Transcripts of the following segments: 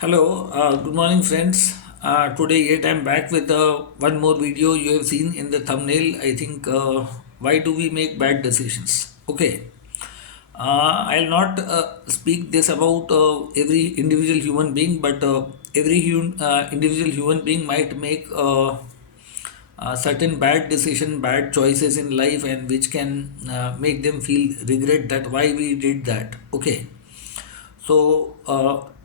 Hello, good morning, friends. Today, yet I'm back with one more video you have seen in the thumbnail. I think why do we make bad decisions? Okay, I'll not speak this about every individual human being, but individual human being might make certain bad decision, bad choices in life, and which can make them feel regret that why we did that. Okay, so,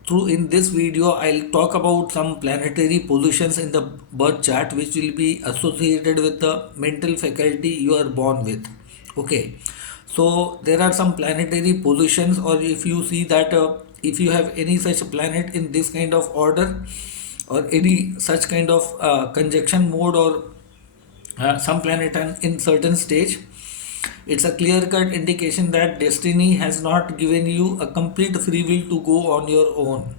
through in this video, I'll talk about some planetary positions in the birth chart which will be associated with the mental faculty you are born with. Okay, so there are some planetary positions, or if you see that if you have any such planet in this kind of order, or any such kind of conjunction mode, or some planet in certain stage, it's a clear cut indication that destiny has not given you a complete free will to go on your own.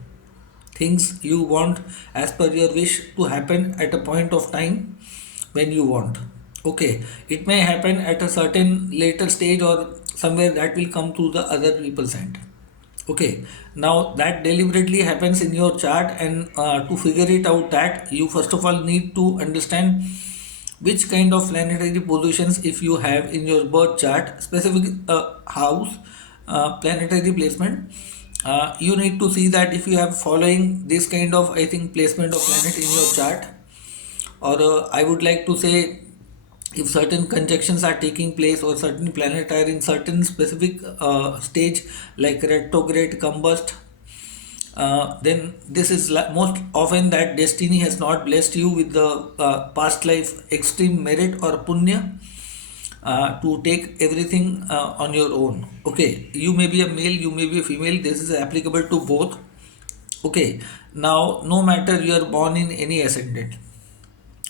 Things you want as per your wish to happen at a point of time when you want. Okay, it may happen at a certain later stage or somewhere that will come to the other people's end. Okay, now that deliberately happens in your chart, and to figure it out, that you first of all need to understand which kind of planetary positions if you have in your birth chart, specific house, planetary placement. You need to see that if you have following this kind of, I think, placement of planet in your chart, or I would like to say, if certain conjunctions are taking place or certain planets are in certain specific stage, like retrograde, combust, then this is most often that destiny has not blessed you with the past life extreme merit or punya to take everything on your own. Okay, you may be a male, you may be a female, this is applicable to both. Okay, now no matter you are born in any ascendant.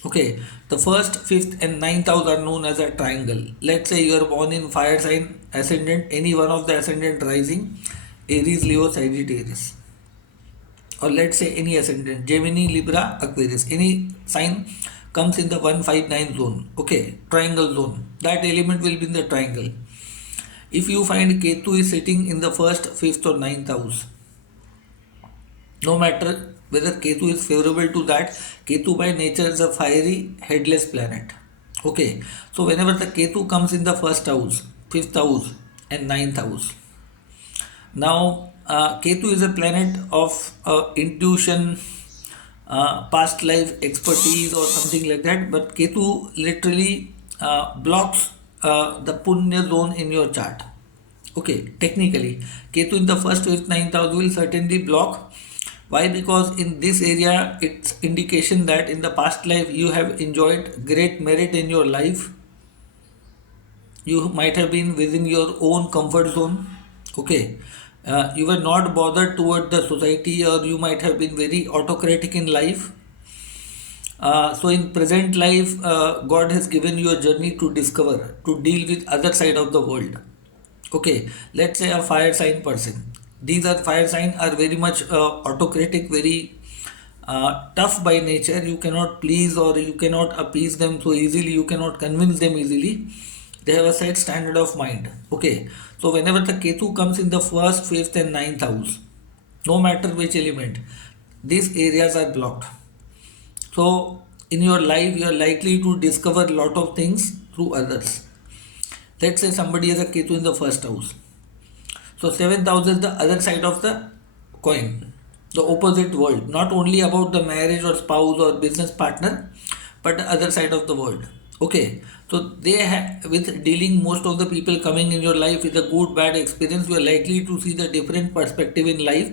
Okay, the first, fifth, and ninth house are known as a triangle. Let's say you are born in fire sign ascendant, any one of the ascendant rising, Aries, Leo, Sagittarius, or let's say any ascendant, Gemini, Libra, Aquarius, any sign comes in the 159 zone. Okay, triangle zone. That element will be in the triangle. If you find Ketu is sitting in the first, fifth, or ninth house, no matter whether Ketu is favorable to that, Ketu by nature is a fiery, headless planet. Okay, so whenever the Ketu comes in the first house, fifth house, and ninth house, now Ketu is a planet of intuition, past life expertise, or something like that. But Ketu literally blocks the Punya zone in your chart. Okay, technically, Ketu in the first, fifth, ninth house will certainly block. Why? Because in this area, it's indication that in the past life you have enjoyed great merit in your life. You might have been within your own comfort zone. Okay, you were not bothered toward the society, or you might have been very autocratic in life. So in present life, God has given you a journey to discover, to deal with other side of the world. Okay, let's say a fire sign person. These are fire sign are very much autocratic, very tough by nature. You cannot please or you cannot appease them so easily. You cannot convince them easily. They have a set standard of mind. Okay, so whenever the Ketu comes in the first, fifth, and ninth house, no matter which element, these areas are blocked. So in your life, you are likely to discover a lot of things through others. Let's say somebody has a Ketu in the first house. So seventh house is the other side of the coin, the opposite world. Not only about the marriage or spouse or business partner, but the other side of the world. Okay, so they have, with dealing most of the people coming in your life with a good bad experience, you are likely to see the different perspective in life.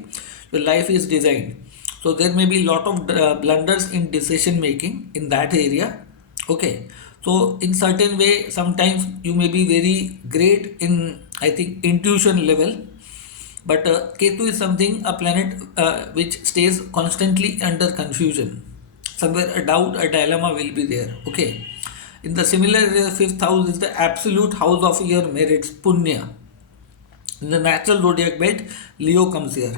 Your life is designed. So there may be lot of blunders in decision making in that area. Okay, so in certain way, sometimes you may be very great in, I think, intuition level, but Ketu is something, a planet which stays constantly under confusion. Somewhere a doubt, a dilemma will be there. Okay, in the similar area, fifth house is the absolute house of your merits, punya. In the natural zodiac belt, Leo comes here.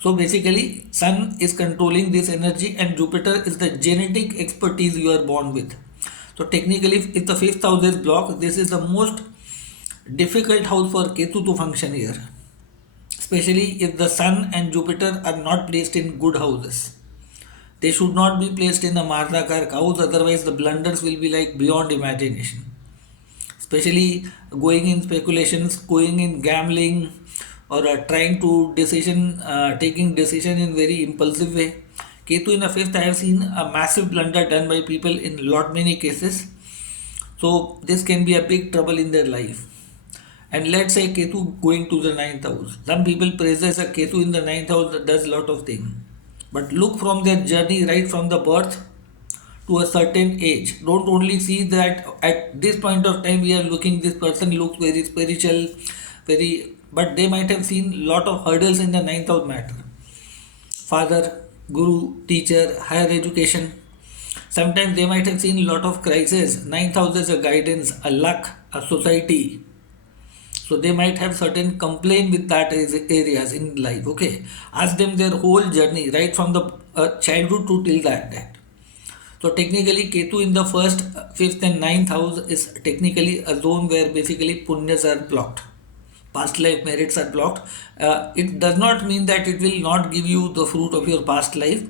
So basically, Sun is controlling this energy, and Jupiter is the genetic expertise you are born with. So technically, if the fifth house is blocked, this is the most difficult house for Ketu to function here. especially if the Sun and Jupiter are not placed in good houses. They should not be placed in a Mardakark house, otherwise, the blunders will be like beyond imagination. Especially going in speculations, going in gambling, or trying to taking decision in very impulsive way. Ketu in the fifth, I have seen a massive blunder done by people in lot many cases. So this can be a big trouble in their life. And let's say Ketu going to the ninth house. Some people praises a Ketu in the ninth house that does lot of things. But look from their journey right from the birth to a certain age. Don't only see that at this point of time we are looking, this person looks very spiritual, but they might have seen lot of hurdles in the ninth house matter. Father, guru, teacher, higher education. Sometimes they might have seen a lot of crises. Ninth house is a guidance, a luck, a society. So they might have certain complaint with that areas in life. Okay, ask them their whole journey right from the childhood to till that. So technically, Ketu in the first, fifth, and ninth house is technically a zone where basically punyas are blocked. Past life merits are blocked. It does not mean that it will not give you the fruit of your past life,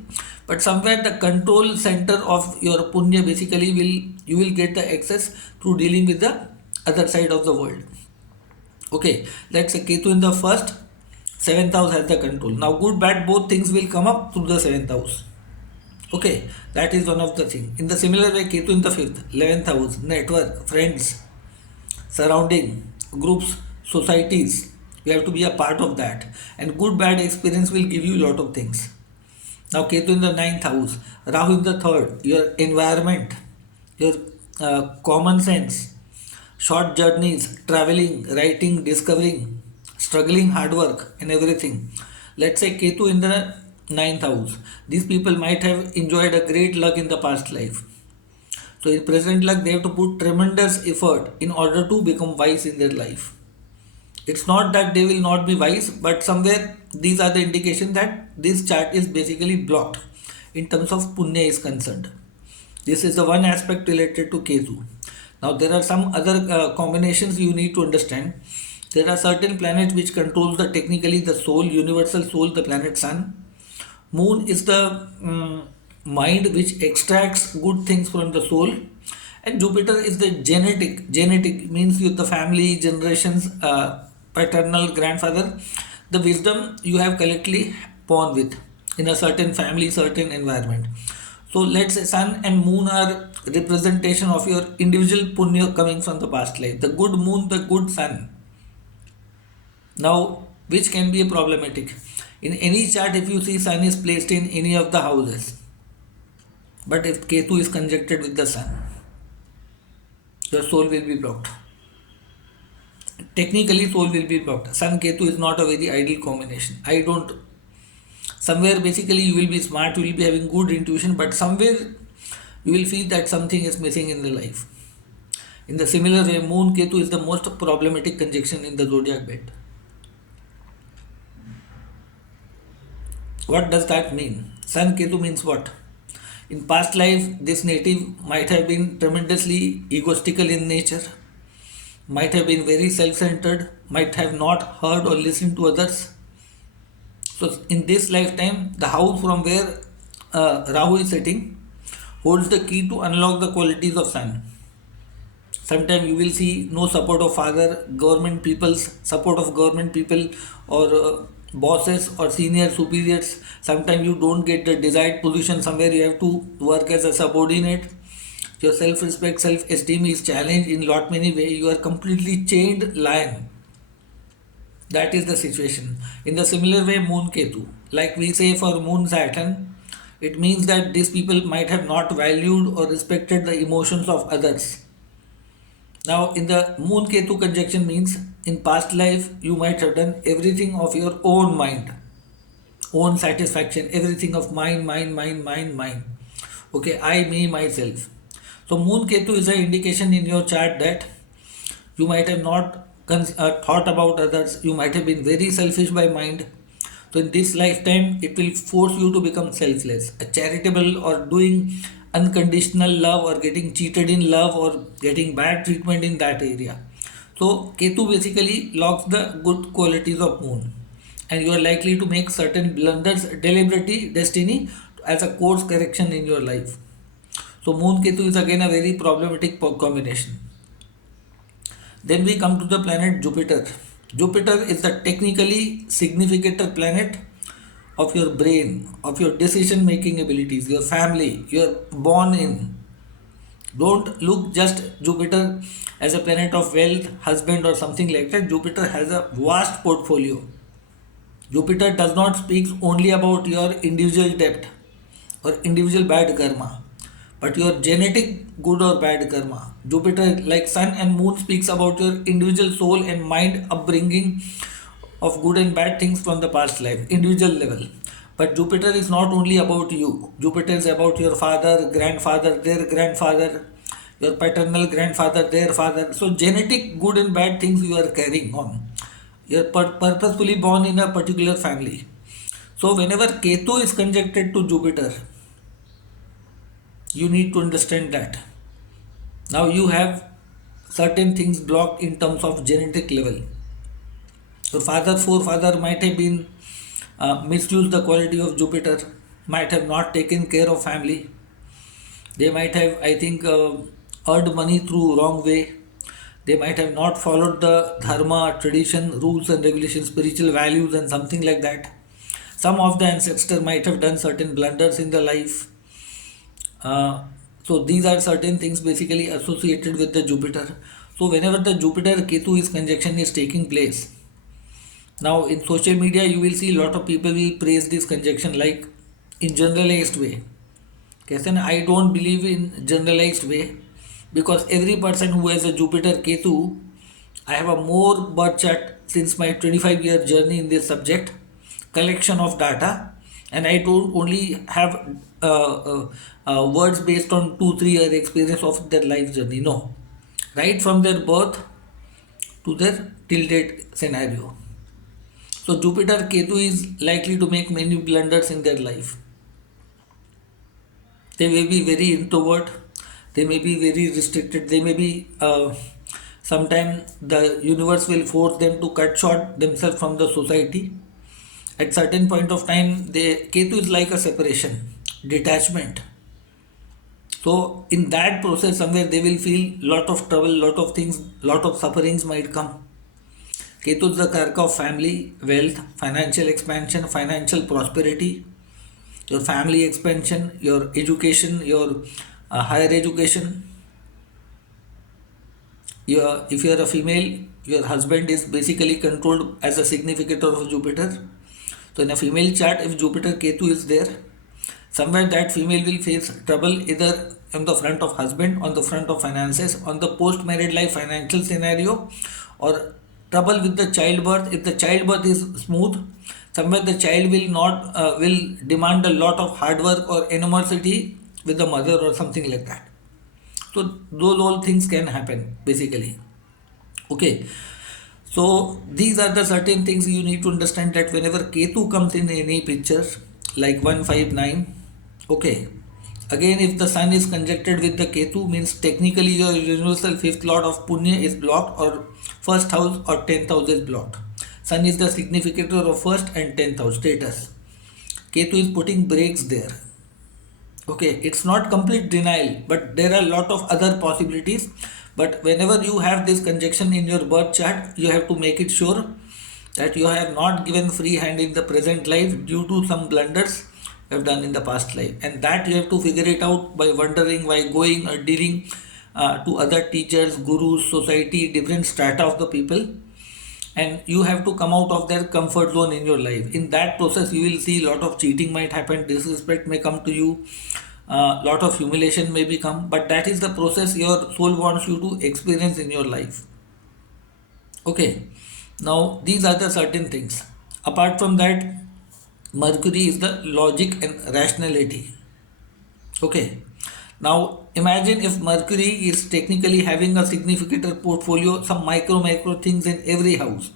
but somewhere the control center of your punya basically you will get the access through dealing with the other side of the world. Okay, let's say Ketu in the first, seventh house has the control. Now, good, bad, both things will come up through the seventh house. Okay, that is one of the things. In the similar way, Ketu in the fifth, 11th house, network, friends, surrounding, groups, societies. You have to be a part of that. And good, bad experience will give you a lot of things. Now, Ketu in the ninth house, Rahu in the third, your environment, your common sense, short journeys, traveling, writing, discovering, struggling, hard work, and everything. Let's say Ketu in the ninth house. These people might have enjoyed a great luck in the past life. So in present luck, they have to put tremendous effort in order to become wise in their life. It's not that they will not be wise, but somewhere these are the indication that this chart is basically blocked in terms of punya is concerned. This is the one aspect related to Ketu. Now there are some other combinations you need to understand. There are certain planets which controls the technically the soul, universal soul, the planet Sun. Moon is the mind which extracts good things from the soul, and Jupiter is the genetic. Genetic means you the family, generations, paternal grandfather, the wisdom you have collectively born with in a certain family, certain environment. So let's say Sun and Moon are representation of your individual punya coming from the past life. The good Moon, the good Sun. Now, which can be problematic. In any chart, if you see Sun is placed in any of the houses, but if Ketu is conjuncted with the Sun, your soul will be blocked. Technically, soul will be blocked. Sun Ketu is not a very ideal combination. Somewhere basically you will be smart, you will be having good intuition, but somewhere you will feel that something is missing in the life. In the similar way, Moon Ketu is the most problematic conjunction in the zodiac belt. What does that mean? Sun Ketu means what? In past life, this native might have been tremendously egotistical in nature, might have been very self-centered, might have not heard or listened to others. So in this lifetime, the house from where Rahu is sitting holds the key to unlock the qualities of Sun. Sometimes you will see no support of father, government people's support of government people, or bosses or senior superiors. Sometimes you don't get the desired position, somewhere you have to work as a subordinate. Your self-respect, self-esteem is challenged in lot many ways. You are completely chained lion. That is the situation. In the similar way, Moon Ketu, like we say for Moon Saturn, it means that these people might have not valued or respected the emotions of others. Now, in the Moon Ketu conjunction means in past life you might have done everything of your own mind, own satisfaction, everything of mine. Okay, I, me, myself. So Moon Ketu is an indication in your chart that you might have not thought about others. You might have been very selfish by mind. So in this lifetime, it will force you to become selfless, a charitable, or doing unconditional love, or getting cheated in love, or getting bad treatment in that area. So Ketu basically locks the good qualities of Moon. and you are likely to make certain blunders deliberately destiny as a course correction in your life. So Moon Ketu is again a very problematic combination. Then we come to the planet Jupiter. Jupiter is the technically significant planet of your brain, of your decision making abilities, your family, you're born in. Don't look just Jupiter as a planet of wealth, husband, or something like that. Jupiter has a vast portfolio. Jupiter does not speak only about your individual debt or individual bad karma, but your genetic good or bad karma. Jupiter, like Sun and Moon, speaks about your individual soul and mind upbringing of good and bad things from the past life, individual level. But Jupiter is not only about you. Jupiter is about your father, grandfather, their grandfather, your paternal grandfather, their father. So genetic good and bad things you are carrying on. You're purposefully born in a particular family. So whenever Ketu is conjuncted to Jupiter, you need to understand that. Now you have certain things blocked in terms of genetic level. Your father, forefather might have been misused the quality of Jupiter, might have not taken care of family. They might have, I think, earned money through wrong way. They might have not followed the dharma, tradition, rules and regulations, spiritual values, and something like that. Some of the ancestors might have done certain blunders in their life. So these are certain things basically associated with the Jupiter. So whenever the Jupiter Ketu is conjunction is taking place, now in social media you will see a lot of people will praise this conjunction like in generalized way. Kaisen, I don't believe in generalized way because every person who has a Jupiter Ketu, I have a more birth chart since my 25-year journey in this subject, collection of data, and I don't only have words based on 2 3 year experience of their life journey. No, right from their birth to their till date scenario. So Jupiter Ketu is likely to make many blunders in their life. They may be very introvert, they may be very restricted, they may be sometimes the universe will force them to cut short themselves from the society. At certain point of time, the Ketu is like a separation, detachment. So in that process, somewhere they will feel lot of trouble, lot of things, lot of sufferings might come. Ketu is the karka of family, wealth, financial expansion, financial prosperity, your family expansion, your education, your higher education. If you are a female, your husband is basically controlled as a significator of Jupiter. So in a female chart, if Jupiter Ketu is there, somewhere that female will face trouble either on the front of husband, on the front of finances, on the post-married life financial scenario, or trouble with the childbirth. If the childbirth is smooth, somewhere the child will not will demand a lot of hard work or animosity with the mother or something like that. So those all things can happen basically. Okay. So these are the certain things you need to understand that whenever Ketu comes in any picture like 159, okay. Again, if the sun is conjuncted with the Ketu, means technically your universal fifth lord of Punya is blocked or first house or 10th house is blocked. Sun is the significator of first and 10th house status. Ketu is putting brakes there. Okay, it's not complete denial, but there are a lot of other possibilities. But whenever you have this conjunction in your birth chart, you have to make it sure that you have not given free hand in the present life due to some blunders you have done in the past life, and that you have to figure it out by wondering, by going or dealing to other teachers, gurus, society, different strata of the people, and you have to come out of their comfort zone in your life. In that process you will see a lot of cheating might happen, disrespect may come to you, lot of humiliation may become, but that is the process your soul wants you to experience in your life. Okay, now these are the certain things. Apart from that, Mercury is the logic and rationality. Okay, now imagine if Mercury is technically having a significant portfolio, some micro things in every house.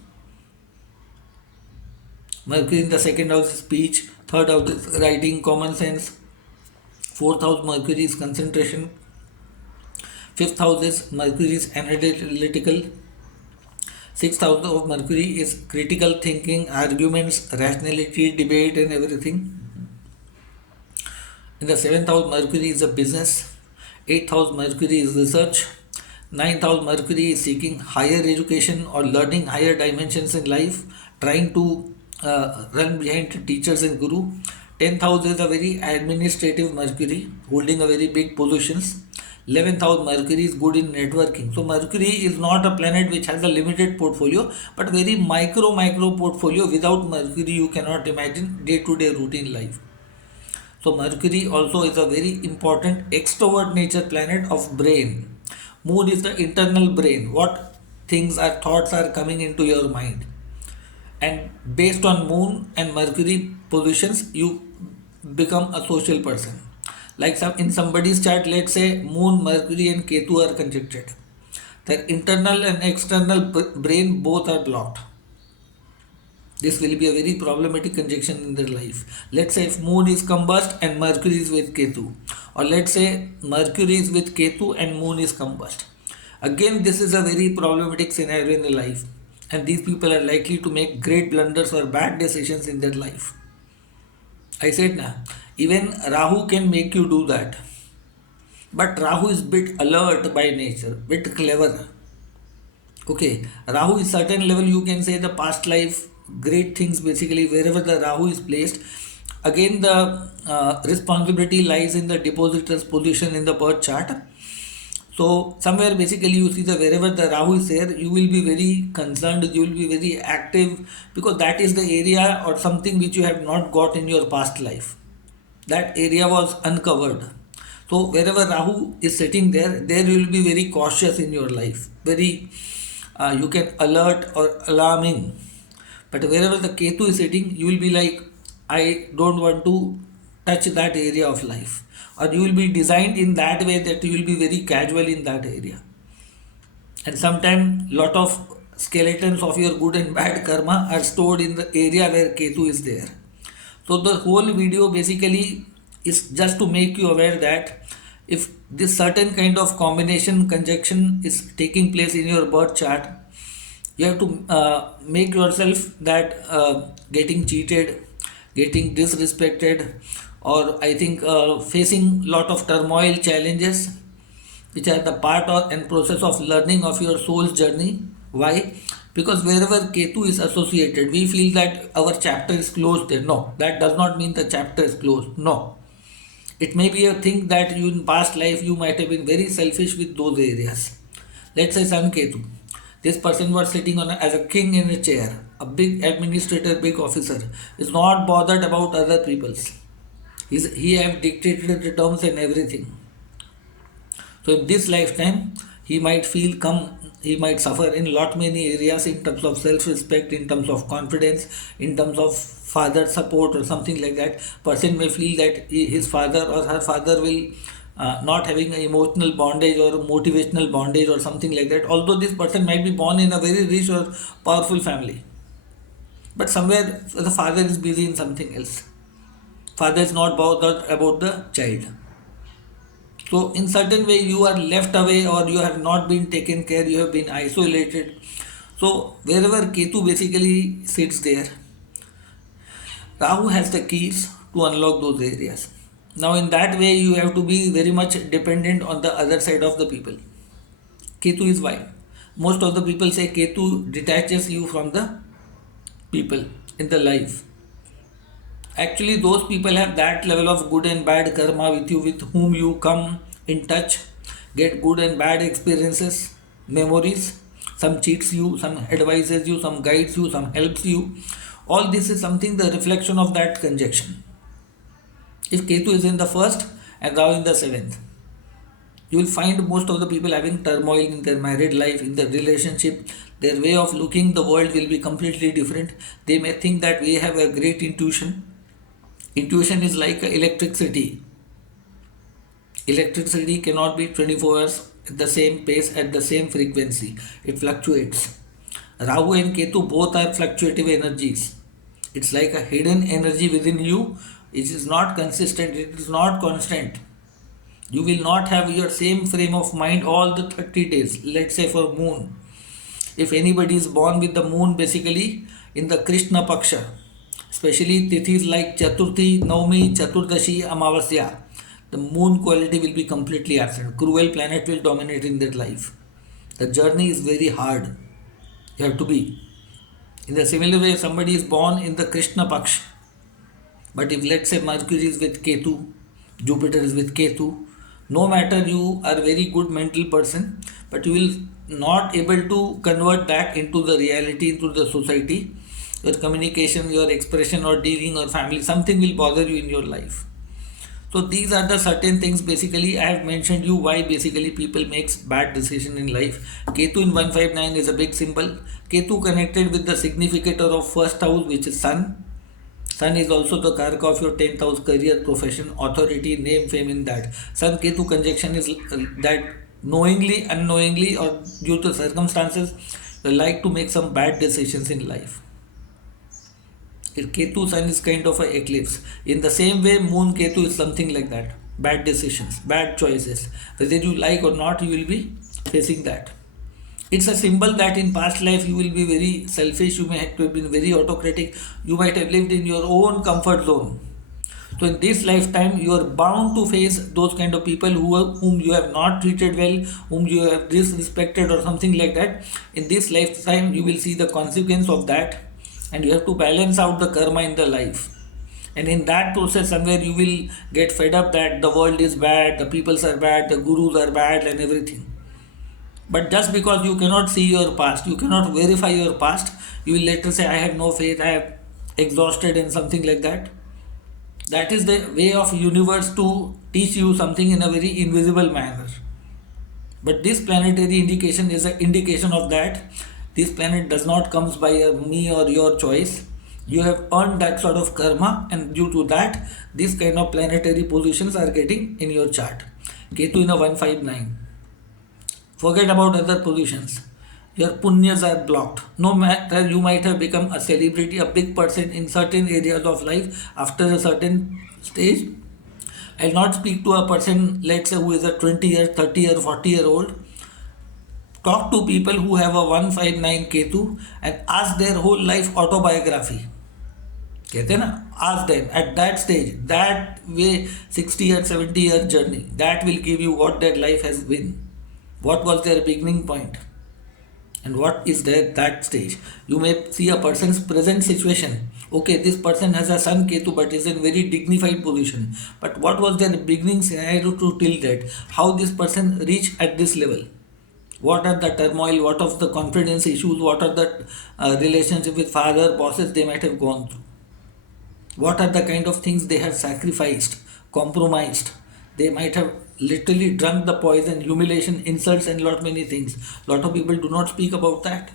Mercury in the second house is speech, third house is writing, common sense, fourth house Mercury is concentration, fifth house is Mercury is analytical, Sixth house of Mercury is critical thinking, arguments, rationality, debate, and everything. In the seventh house, Mercury is a business. Eighth house, Mercury is research. Ninth house, Mercury is seeking higher education or learning higher dimensions in life, trying to run behind teachers and guru. Tenth house is a very administrative Mercury, holding a very big positions. 11th house Mercury is good in networking. So Mercury is not a planet which has a limited portfolio, but very micro portfolio. Without Mercury, you cannot imagine day to day routine life. So Mercury also is a very important extrovert nature planet of brain. Moon is the internal brain. What things or thoughts are coming into your mind. And based on Moon and Mercury positions, you become a social person. Like in somebody's chart, let's say Moon, Mercury, and Ketu are conjuncted. Their internal and external brain both are blocked. This will be a very problematic conjunction in their life. Let's say if Moon is combust and Mercury is with Ketu, or let's say Mercury is with Ketu and Moon is combust. Again, this is a very problematic scenario in the life, and these people are likely to make great blunders or bad decisions in their life. I said na, even Rahu can make you do that, but Rahu is bit alert by nature, bit clever. Okay, Rahu is certain level, you can say the past life, great things basically wherever the Rahu is placed. Again, the responsibility lies in the depositor's position in the birth chart. So somewhere basically you see that wherever the Rahu is there, you will be very concerned, you will be very active, because that is the area or something which you have not got in your past life. That area was uncovered. So wherever Rahu is sitting there, there you will be very cautious in your life, very you can alert or alarming. But wherever the Ketu is sitting, you will be like, I don't want to touch that area of life. Or you will be designed in that way that you will be very casual in that area. And sometimes lot of skeletons of your good and bad karma are stored in the area where Ketu is there. So the whole video basically is just to make you aware that if this certain kind of combination conjunction is taking place in your birth chart, you have to make yourself that getting cheated, getting disrespected, or I think facing lot of turmoil challenges, which are the part of and process of learning of your soul's journey. Why? Because wherever Ketu is associated, we feel that our chapter is closed there. No, that does not mean the chapter is closed. No. It may be a thing that you in past life you might have been very selfish with those areas. Let's say Sun Ketu. This person was sitting on as a king in a chair, a big administrator, big officer, is not bothered about other people's. He have dictated the terms and everything. So in this lifetime, he might he might suffer in lot many areas in terms of self-respect, in terms of confidence, in terms of father support or something like that. Person may feel that his father or her father will not having an emotional bondage or motivational bondage or something like that. Although this person might be born in a very rich or powerful family, but somewhere the father is busy in something else. Father is not bothered about the child. So in certain way you are left away or you have not been taken care, you have been isolated. So wherever Ketu basically sits there, Rahu has the keys to unlock those areas. Now in that way you have to be very much dependent on the other side of the people. Ketu is why. Most of the people say Ketu detaches you from the people in the life. Actually those people have that level of good and bad karma with you, with whom you come in touch, get good and bad experiences, memories. Some cheats you, some advises you, some guides you, some helps you. All this is something the reflection of that conjunction. If Ketu is in the first and Rahu in the seventh, you will find most of the people having turmoil in their married life, in their relationship. Their way of looking the world will be completely different. They may think that we have a great intuition. Intuition is like electricity. Electricity cannot be 24 hours at the same pace, at the same frequency. It fluctuates. Rahu and Ketu both are fluctuative energies. It's like a hidden energy within you. It is not consistent. It is not constant. You will not have your same frame of mind all the 30 days. Let's say for moon. If anybody is born with the moon basically in the Krishna Paksha, especially tithis like Chaturthi, Naumi, Chaturdashi, Amavasya, the moon quality will be completely absent. Cruel planet will dominate in their life. The journey is very hard. You have to be. In the similar way, somebody is born in the Krishna Paksha, but if let's say Mercury is with Ketu, Jupiter is with Ketu, no matter you are a very good mental person, but you will not able to convert that into the reality, into the society. Your communication, your expression or dealing or family, something will bother you in your life. So these are the certain things basically I have mentioned you why basically people makes bad decision in life. Ketu in 159 is a big symbol. Ketu connected with the significator of first house which is Sun. Sun is also the karaka of your 10th house, career, profession, authority, name, fame in that. Sun Ketu conjunction is that knowingly, unknowingly or due to circumstances you like to make some bad decisions in life. Ketu Sun is kind of a eclipse. In the same way, Moon Ketu is something like that. Bad decisions, bad choices. Whether you like or not, you will be facing that. It's a symbol that in past life you will be very selfish, you may have been very autocratic, you might have lived in your own comfort zone. So in this lifetime, you are bound to face those kind of people whom you have not treated well, whom you have disrespected or something like that. In this lifetime, you will see the consequence of that, and you have to balance out the karma in the life. And in that process, somewhere you will get fed up that the world is bad, the peoples are bad, the gurus are bad, and everything. But just because you cannot see your past, you cannot verify your past, you will later say, I have no faith, I have exhausted, and something like that. That is the way of universe to teach you something in a very invisible manner. But this planetary indication is an indication of that. This planet does not comes by me or your choice. You have earned that sort of karma, and due to that, these kind of planetary positions are getting in your chart. Ketu in a 159. Forget about other positions. Your punyas are blocked. No matter you might have become a celebrity, a big person in certain areas of life after a certain stage. I'll not speak to a person, let's say, who is a 20 year, 30 year, 40-year old. Talk to people who have a 159 Ketu and ask their whole life autobiography. कहते हैं ना, ask them at that stage, that way 60 year, 70 year journey, that will give you what their life has been. What was their beginning point? And what is there that stage? You may see a person's present situation. Okay, this person has a Sun Ketu but is in very dignified position. But what was their beginning scenario to till that? How this person reached at this level? What are the turmoil? What of the confidence issues? What are the relationship with father, bosses they might have gone through? What are the kind of things they have sacrificed, compromised? They might have literally drunk the poison, humiliation, insults, and lot many things. Lot of people do not speak about that.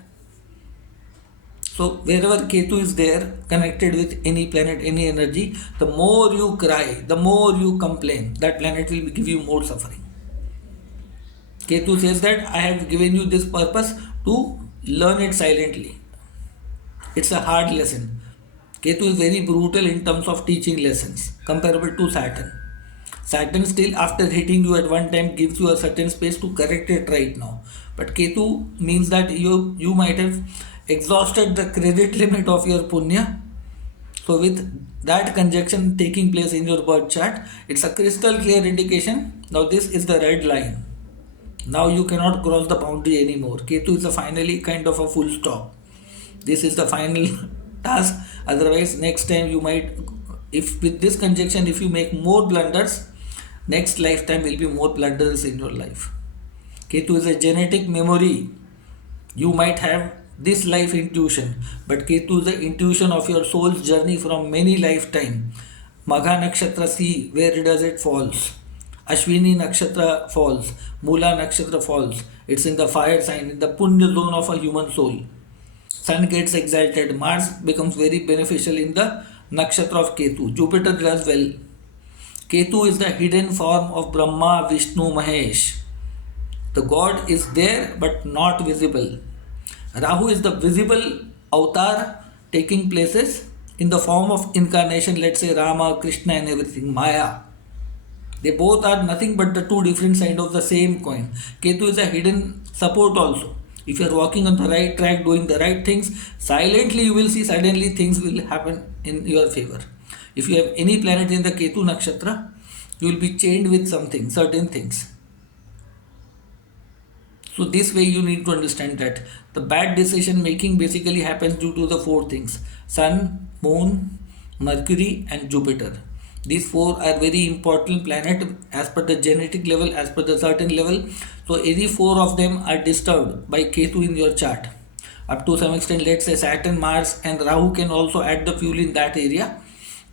So wherever Ketu is there, connected with any planet, any energy, the more you cry, the more you complain, that planet will give you more suffering. Ketu says that I have given you this purpose to learn it silently. It's a hard lesson. Ketu is very brutal in terms of teaching lessons, comparable to Saturn. Saturn still after hitting you at one time gives you a certain space to correct it right now. But Ketu means that you might have exhausted the credit limit of your punya. So with that conjunction taking place in your birth chart, it's a crystal clear indication. Now this is the red line. Now you cannot cross the boundary anymore. Ketu is a finally kind of a full stop. This is the final task. Otherwise next time you might, if with this conjunction if you make more blunders, next lifetime will be more blunders in your life. Ketu is a genetic memory. You might have this life intuition, but Ketu is the intuition of your soul's journey from many lifetime. Magha nakshatra, see where does it falls. Ashwini nakshatra falls. Mula nakshatra falls. It's in the fire sign, in the punya zone of a human soul. Sun gets exalted. Mars becomes very beneficial in the nakshatra of Ketu. Jupiter does well. Ketu is the hidden form of Brahma, Vishnu, Mahesh. The God is there but not visible. Rahu is the visible avatar taking places in the form of incarnation, let's say Rama, Krishna and everything, Maya. They both are nothing but the two different sides of the same coin. Ketu is a hidden support also. If you are walking on the right track, doing the right things, silently you will see suddenly things will happen in your favor. If you have any planet in the Ketu nakshatra, you will be chained with something, certain things. So this way you need to understand that the bad decision making basically happens due to the four things: Sun, Moon, Mercury and Jupiter. These four are very important planet as per the genetic level, as per the certain level. So any four of them are disturbed by Ketu in your chart. Up to some extent, let's say Saturn, Mars and Rahu can also add the fuel in that area.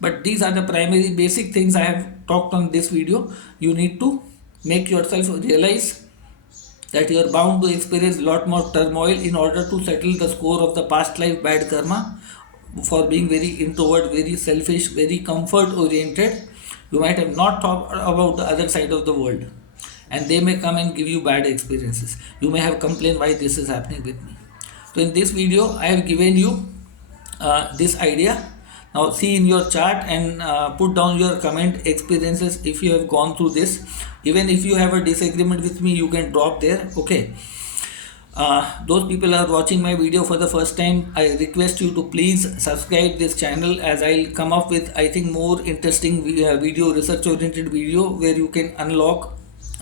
But these are the primary basic things I have talked on this video. You need to make yourself realize that you are bound to experience a lot more turmoil in order to settle the score of the past life bad karma for being very introvert, very selfish, very comfort oriented. You might have not thought about the other side of the world, and they may come and give you bad experiences. You may have complained why this is happening with me. So in this video I have given you this idea. Now see in your chart and put down your comment experiences if you have gone through this. Even if you have a disagreement with me, you can drop there. Okay. Those people are watching my video for the first time, I request you to please subscribe this channel, as I'll come up with I think more interesting video, research oriented video, where you can unlock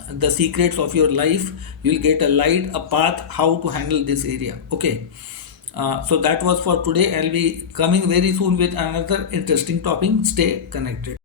the secrets of your life. You'll get a light, a path how to handle this area. Okay. So that was for today. I'll be coming very soon with another interesting topic. Stay connected.